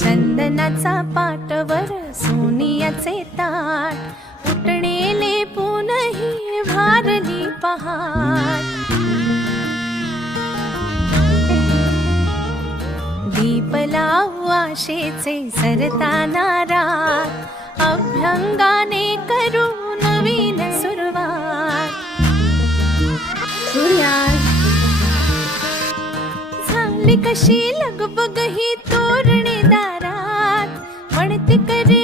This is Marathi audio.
चंदनाचा पाटवर सोनियाचे ताट, उठणेले पुनही भारली पहाट. दीप लावू आशेचे सरताना रात, अभ्यंगाने करू नवीन सुरुवात. झाली कशी लगबग ही तोरणे दारात, म्हणती करे